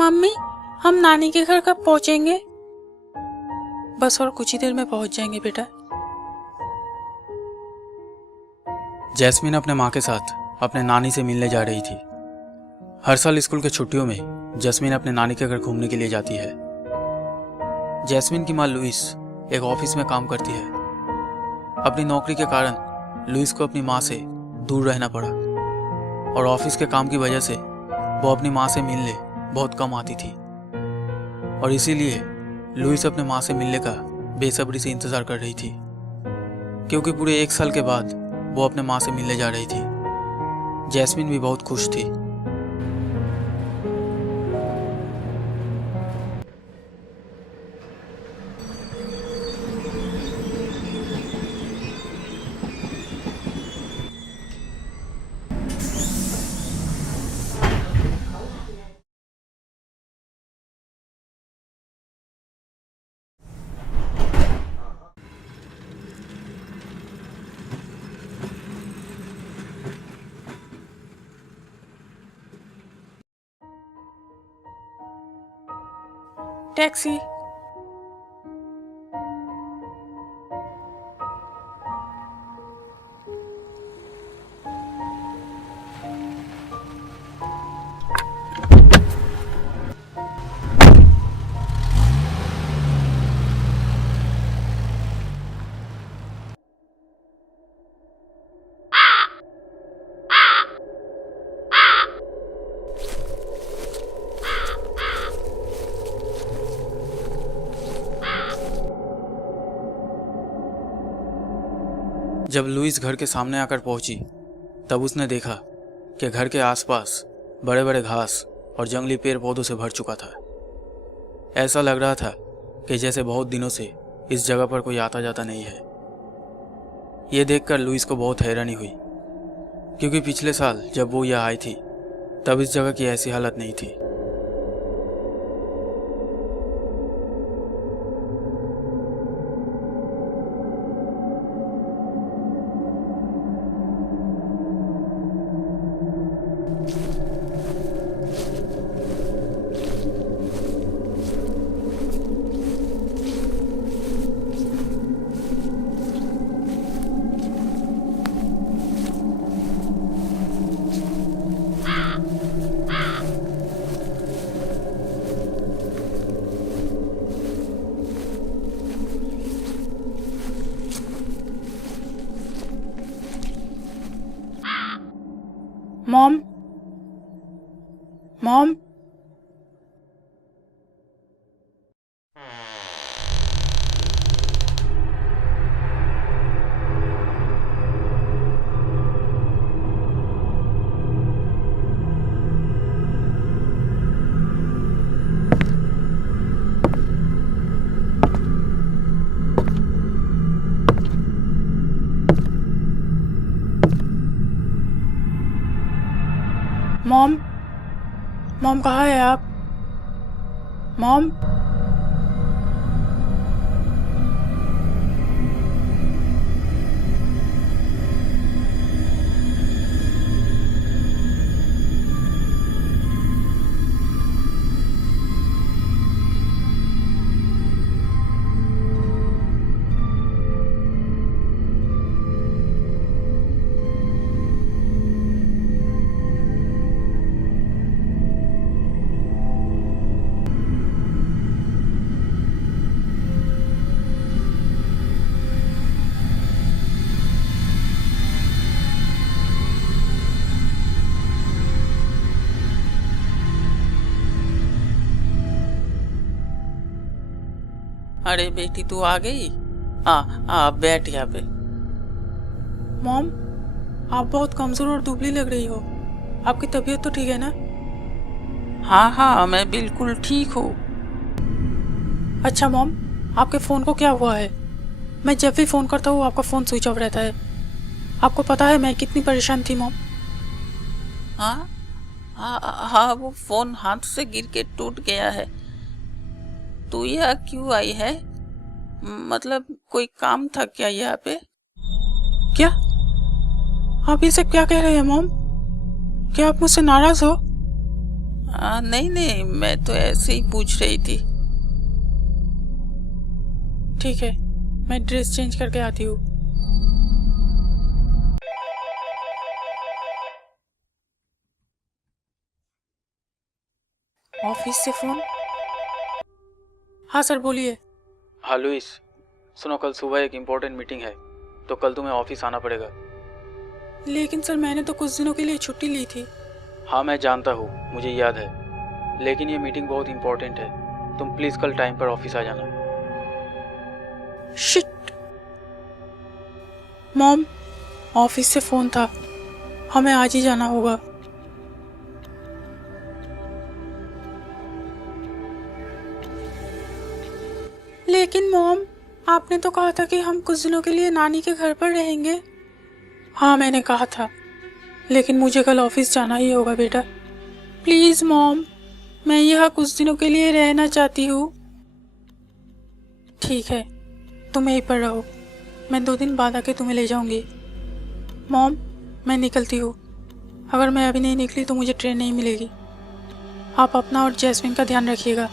Mummy, हम नानी के घर कब पहुंचेंगे? बस और कुछ ही देर में पहुंच जाएंगे बेटा। जैस्मिन अपने माँ के साथ अपने नानी से मिलने जा रही थी। हर साल स्कूल के छुट्टियों में जैस्मिन अपने नानी के घर घूमने के लिए जाती है। जैस्मिन की माँ लुइस एक ऑफिस में काम करती है। अपनी नौकरी के कारण लुइस को अपनी माँ से दूर रहना पड़ा और ऑफिस के काम की वजह से वो अपनी माँ से मिलने बहुत कम आती थी और इसीलिए लुइस अपने माँ से मिलने का बेसब्री से इंतज़ार कर रही थी, क्योंकि पूरे 1 साल के बाद वो अपने माँ से मिलने जा रही थी। जैस्मिन भी बहुत खुश थी। टैक्सी। जब लुइस घर के सामने आकर पहुंची तब उसने देखा कि घर के आसपास बड़े बड़े घास और जंगली पेड़ पौधों से भर चुका था। ऐसा लग रहा था कि जैसे बहुत दिनों से इस जगह पर कोई आता जाता नहीं है। ये देखकर लुइस को बहुत हैरानी हुई, क्योंकि पिछले साल जब वो यहाँ आई थी तब इस जगह की ऐसी हालत नहीं थी। मॉम, मॉम, मॉम, मॉम कहाँ है आप? मॉम, अरे बेटी तू आ गई। आ बैठ यहाँ पे। मॉम, आप बहुत कमजोर और दुबली लग रही हो। आपकी तबीयत तो ठीक है ना? हाँ हाँ मैं बिल्कुल ठीक हूँ। अच्छा मॉम, आपके फ़ोन को क्या हुआ है? मैं जब भी फ़ोन करता हूँ आपका फ़ोन स्विच ऑफ रहता है। आपको पता है मैं कितनी परेशान थी मॉम। हाँ हाँ हाँ वो फोन हाथ से गिर के टूट गया है। तू यहाँ क्यों आई है? मतलब कोई काम था क्या यहाँ पे? क्या आप ये सब क्या कह रहे हैं मॉम? क्या आप मुझसे नाराज हो? नहीं नहीं, मैं तो ऐसे ही पूछ रही थी। ठीक है, मैं ड्रेस चेंज करके आती हूँ। ऑफिस से फोन। हाँ सर, बोलिए। हाँ लुइस, सुनो, कल सुबह एक इम्पोर्टेंट मीटिंग है, तो कल तुम्हें ऑफिस आना पड़ेगा। लेकिन सर, मैंने तो कुछ दिनों के लिए छुट्टी ली थी। हाँ मैं जानता हूँ, मुझे याद है, लेकिन ये मीटिंग बहुत इम्पोर्टेंट है। तुम प्लीज़ कल टाइम पर ऑफिस आ जाना। शिट मॉम, ऑफिस से फोन था, हमें आज ही जाना होगा। लेकिन मॉम, आपने तो कहा था कि हम कुछ दिनों के लिए नानी के घर पर रहेंगे। हाँ मैंने कहा था, लेकिन मुझे कल ऑफिस जाना ही होगा बेटा। प्लीज मॉम, मैं यहाँ कुछ दिनों के लिए रहना चाहती हूँ। ठीक है, तुम यहीं पर रहो, मैं 2 दिन बाद आके तुम्हें ले जाऊंगी। मॉम, मैं निकलती हूँ। अगर मैं अभी नहीं निकली तो मुझे ट्रेन नहीं मिलेगी। आप अपना और जैस्मिन का ध्यान रखिएगा।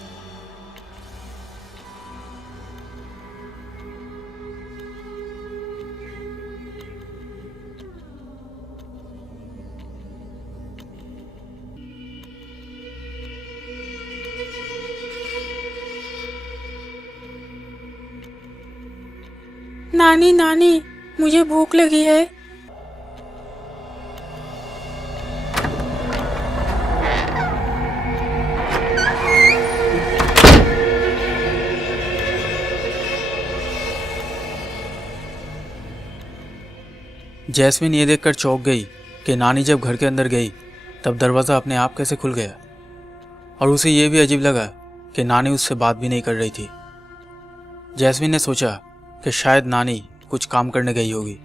नानी नानी, मुझे भूख लगी है। जैस्मिन ये देखकर चौंक गई कि नानी जब घर के अंदर गई तब दरवाज़ा अपने आप कैसे खुल गया, और उसे ये भी अजीब लगा कि नानी उससे बात भी नहीं कर रही थी। जैस्मिन ने सोचा कि शायद नानी कुछ काम करने गई होगी।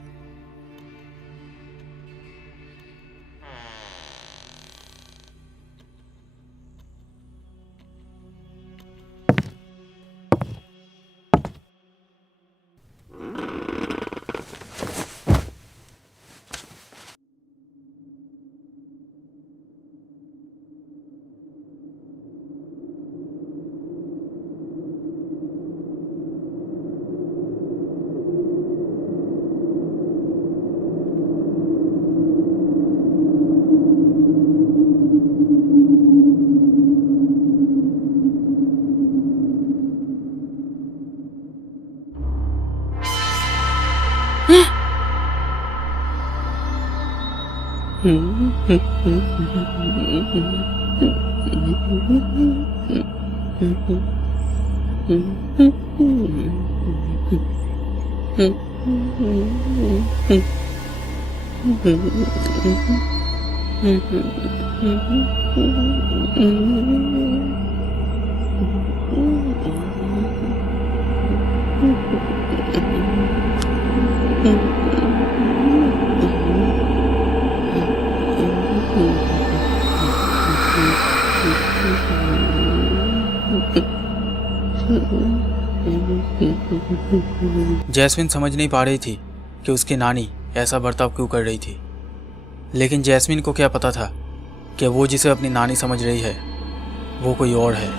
जैस्मिन समझ नहीं पा रही थी कि उसकी नानी ऐसा बर्ताव क्यों कर रही थी, लेकिन जैस्मिन को क्या पता था कि वो जिसे अपनी नानी समझ रही है वो कोई और है।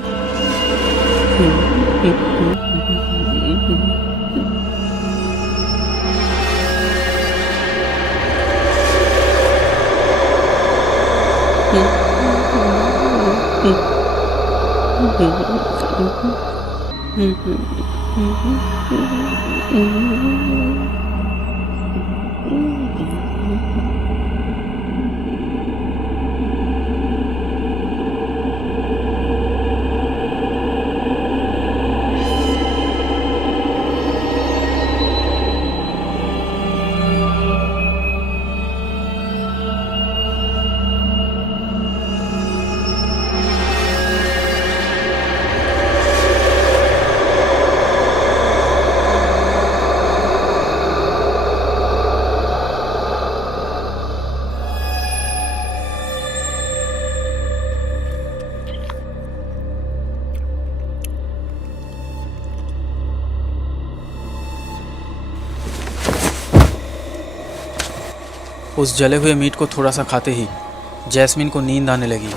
उस जले हुए मीट को थोड़ा सा खाते ही जैस्मिन को नींद आने लगी।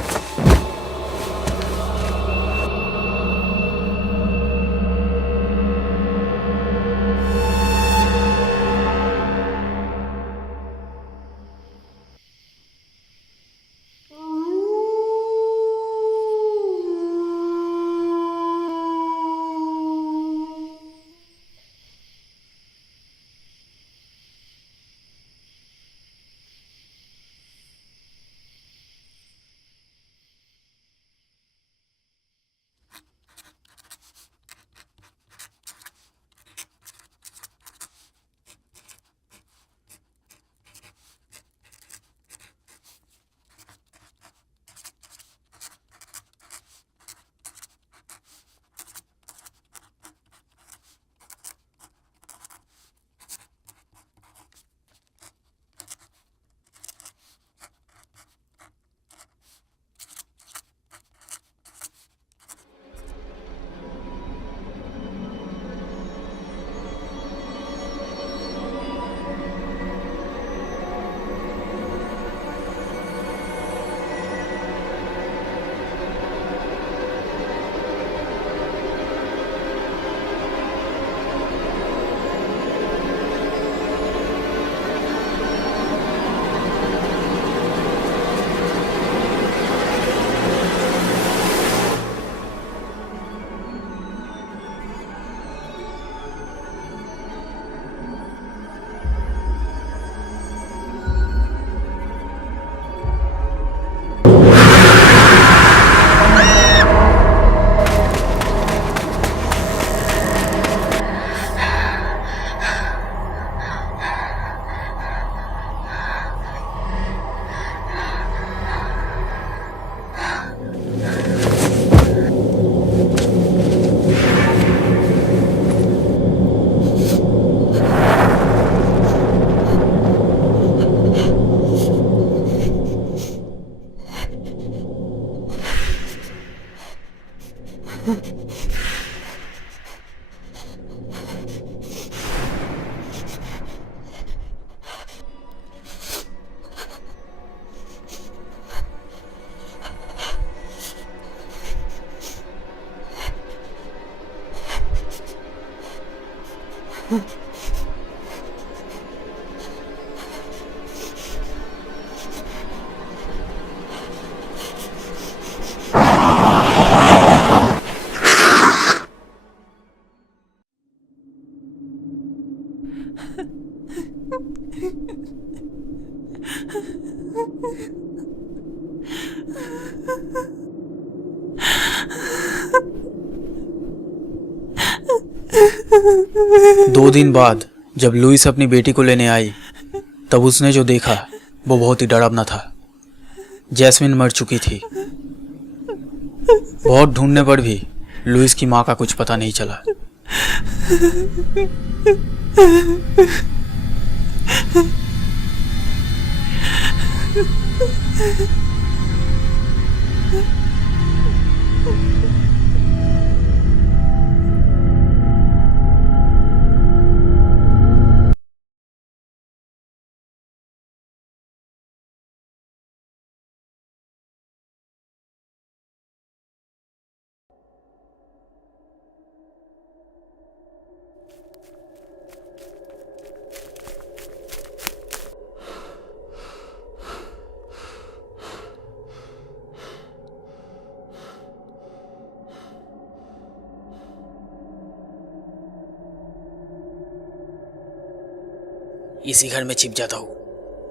2 दिन बाद जब लुइस अपनी बेटी को लेने आई तब उसने जो देखा वो बहुत ही डरावना था। जैस्मिन मर चुकी थी। बहुत ढूंढने पर भी लुइस की माँ का कुछ पता नहीं चला। इसी घर में छिप जाता हूँ,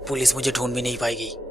पुलिस मुझे ढूंढ भी नहीं पाएगी।